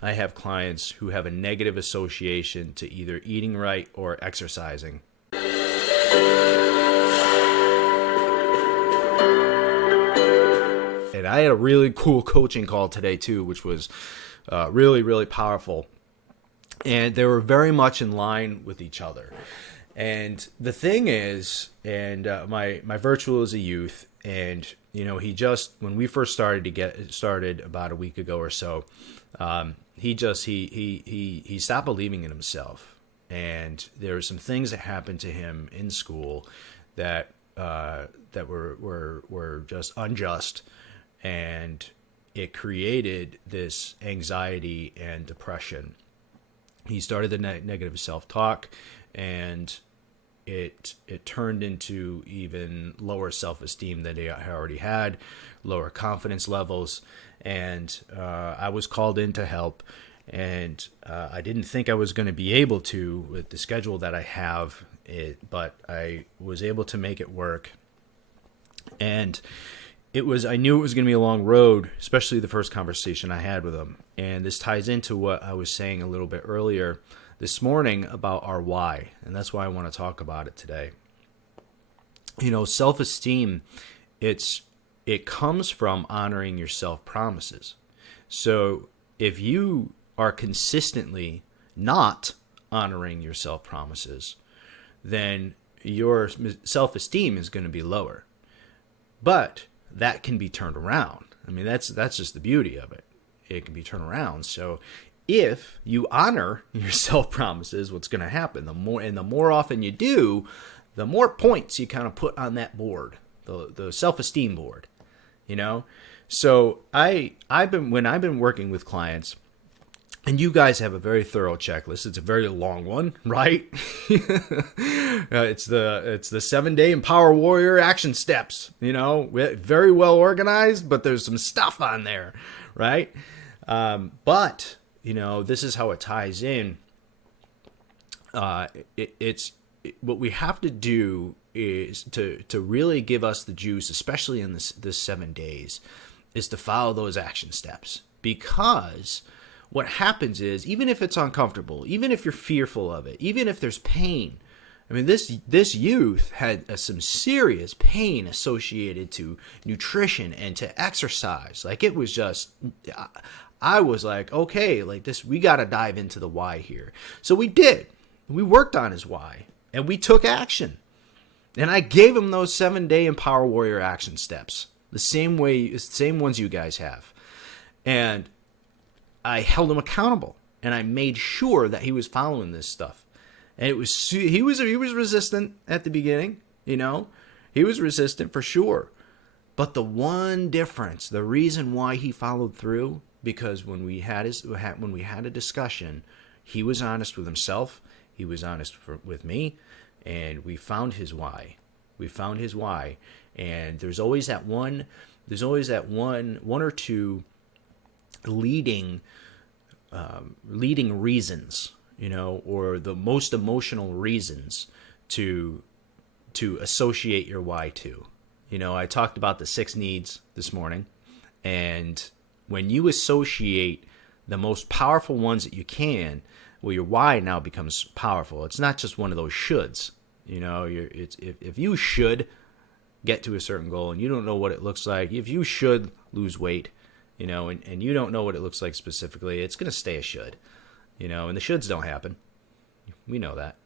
I have clients who have a negative association to either eating right or exercising. And I had a really cool coaching call today too, which was really, really powerful. And they were very much in line with each other. And the thing is, and my virtual is a youth, and he just, when we first started to get started about a week ago or so, he stopped believing in himself, and there were some things that happened to him in school that were just unjust, and it created this anxiety and depression. He started the negative self-talk, and it turned into even lower self-esteem than he already had, lower confidence levels, and I was called in to help, and I didn't think I was going to be able to with the schedule that I have, but I was able to make it work, and I knew it was going to be a long road, especially the first conversation I had with him. And this ties into what I was saying a little bit earlier this morning about our why. And that's why I want to talk about it today. Self-esteem, it comes from honoring your self-promises. So if you are consistently not honoring your self-promises, then your self-esteem is going to be lower. But that can be turned around. I mean, that's just the beauty of it. It can be turned around. So if you honor your self-promises, what's going to happen? The more often you do, the more points you kind of put on that board, the self-esteem board. So when I've been working with clients, and you guys have a very thorough checklist. It's a very long one, right? It's the 7-day Empower Warrior action steps. Very well organized, but there's some stuff on there, right? But this is how it ties in. What we have to do is to really give us the juice, especially in this 7 days, is to follow those action steps, because what happens is, even if it's uncomfortable, even if you're fearful of it, even if there's pain, I mean, this youth had some serious pain associated to nutrition and to exercise. Like, it was just, I was like, okay, like this, we got to dive into the why here. So we did. We worked on his why, and we took action. And I gave him those 7-day Empower Warrior action steps, the same ones you guys have. And I held him accountable, and I made sure that he was following this stuff. And he was resistant at the beginning, he was resistant for sure. But the one difference, the reason why he followed through, because when we had a discussion, he was honest with himself, he was honest with me, and we found his why. And there's always that one or two leading reasons, or the most emotional reasons to associate your why to. I talked about the 6 needs this morning, and when you associate the most powerful ones that you can, well, your why now becomes powerful. It's not just one of those shoulds. If you should get to a certain goal and you don't know what it looks like, if you should lose weight, and you don't know what it looks like specifically, it's going to stay a should, and the shoulds don't happen. We know that,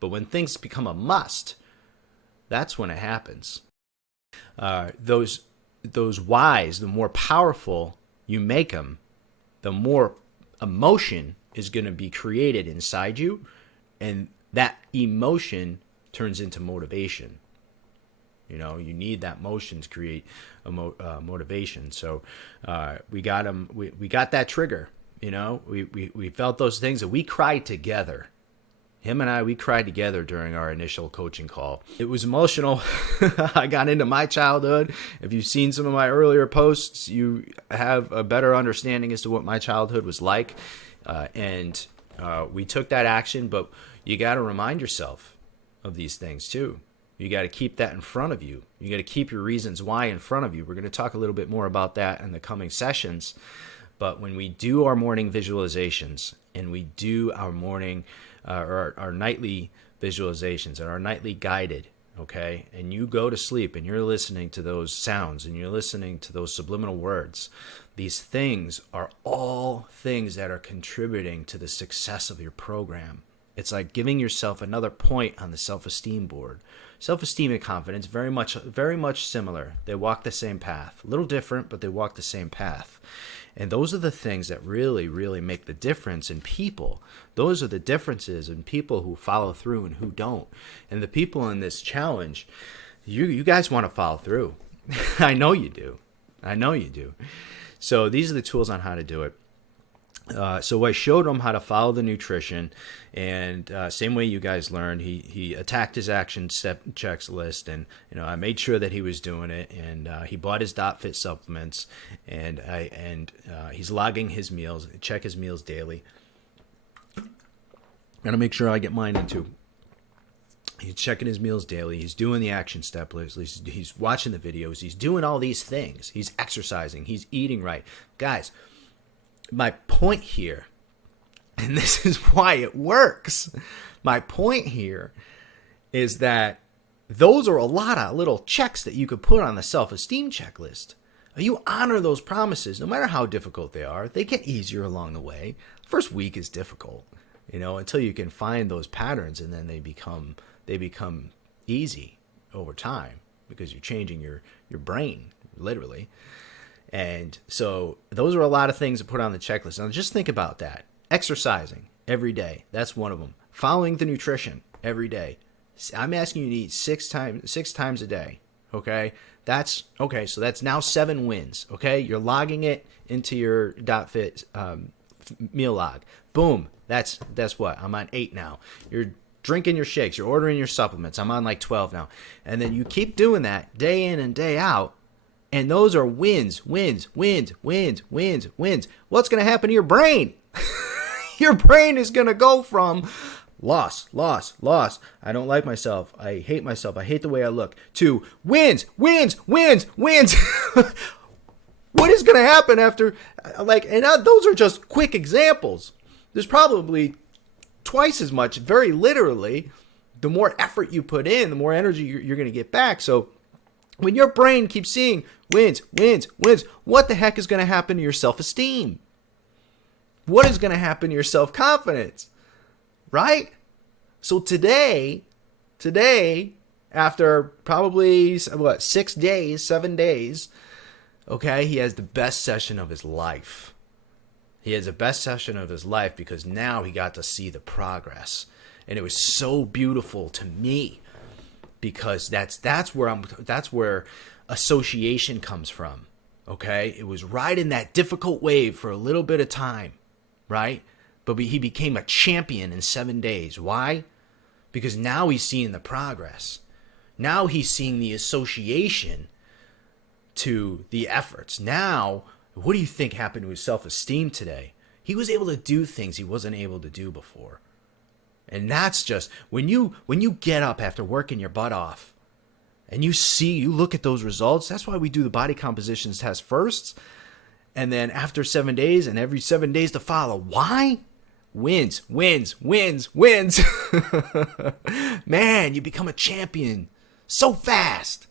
but when things become a must, that's when it happens. Those whys, the more powerful you make them, the more emotion is going to be created inside you, and that emotion turns into motivation. You need that motion to create a motivation. So we got him. We got that trigger. We felt those things, and we cried together. Him and we cried together during our initial coaching call. It was emotional. I got into my childhood. If you've seen some of my earlier posts, you have a better understanding as to what my childhood was like. And we took that action, but you got to remind yourself of these things too. You got to keep that in front of you. You got to keep your reasons why in front of you. We're going to talk a little bit more about that in the coming sessions. But when we do our morning visualizations and we do our morning or our nightly visualizations and our nightly guided, okay, and you go to sleep and you're listening to those sounds and you're listening to those subliminal words, these things are all things that are contributing to the success of your program. It's like giving yourself another point on the self-esteem board. Self-esteem and confidence, very much similar. They walk the same path. A little different, but they walk the same path. And those are the things that really, really make the difference in people. Those are the differences in people who follow through and who don't. And the people in this challenge, you guys want to follow through. I know you do. I know you do. So these are the tools on how to do it. So I showed him how to follow the nutrition, and same way you guys learned, he attacked his action step checks list, and I made sure that he was doing it, and he bought his .fit supplements, and he's logging his meals, check his meals daily. Gotta make sure I get mine in too. He's checking his meals daily. He's doing the action step list. He's watching the videos. He's doing all these things. He's exercising. He's eating right, guys. My point here, and this is why it works, my point here is that those are a lot of little checks that you could put on the self-esteem checklist. You honor those promises, no matter how difficult they are. They get easier along the way. First week is difficult, until you can find those patterns, and then they become easy over time because you're changing your brain, literally. And so those are a lot of things to put on the checklist. Now just think about that. Exercising every day. That's one of them. Following the nutrition every day. I'm asking you to eat six times a day. Okay. So that's now 7 wins. Okay. You're logging it into your .fit meal log. Boom. That's what? I'm on 8 now. You're drinking your shakes. You're ordering your supplements. I'm on like 12 now. And then you keep doing that day in and day out. And those are wins, wins, wins, wins, wins, wins. What's going to happen to your brain? Your brain is going to go from loss, loss, loss. I don't like myself. I hate myself. I hate the way I look. To wins, wins, wins, wins. What is going to happen after? Those are just quick examples. There's probably twice as much, very literally. The more effort you put in, the more energy you're going to get back. So when your brain keeps seeing wins, wins, wins, what the heck is going to happen to your self-esteem? What is going to happen to your self-confidence? Right? So today, after probably, 6 days, 7 days, okay, he has the best session of his life. He has the best session of his life because now he got to see the progress. And it was so beautiful to me. Because that's where association comes from, okay? It was riding that difficult wave for a little bit of time, right? But he became a champion in 7 days. Why? Because now he's seeing the progress. Now he's seeing the association to the efforts. Now, what do you think happened to his self-esteem today? He was able to do things he wasn't able to do before. And that's just when you get up after working your butt off and you look at those results. That's why we do the body compositions test first. And then after 7 days and every 7 days to follow. Why? Wins, wins, wins, wins. Man, you become a champion so fast.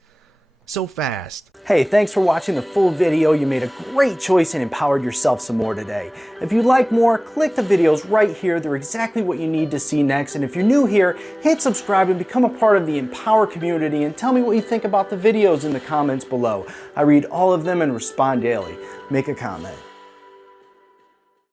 So fast. Hey, thanks for watching the full video. You made a great choice and empowered yourself some more today. If you'd like more, click the videos right here. They're exactly what you need to see next. And if you're new here, hit subscribe and become a part of the Empower community and tell me what you think about the videos in the comments below. I read all of them and respond daily. Make a comment.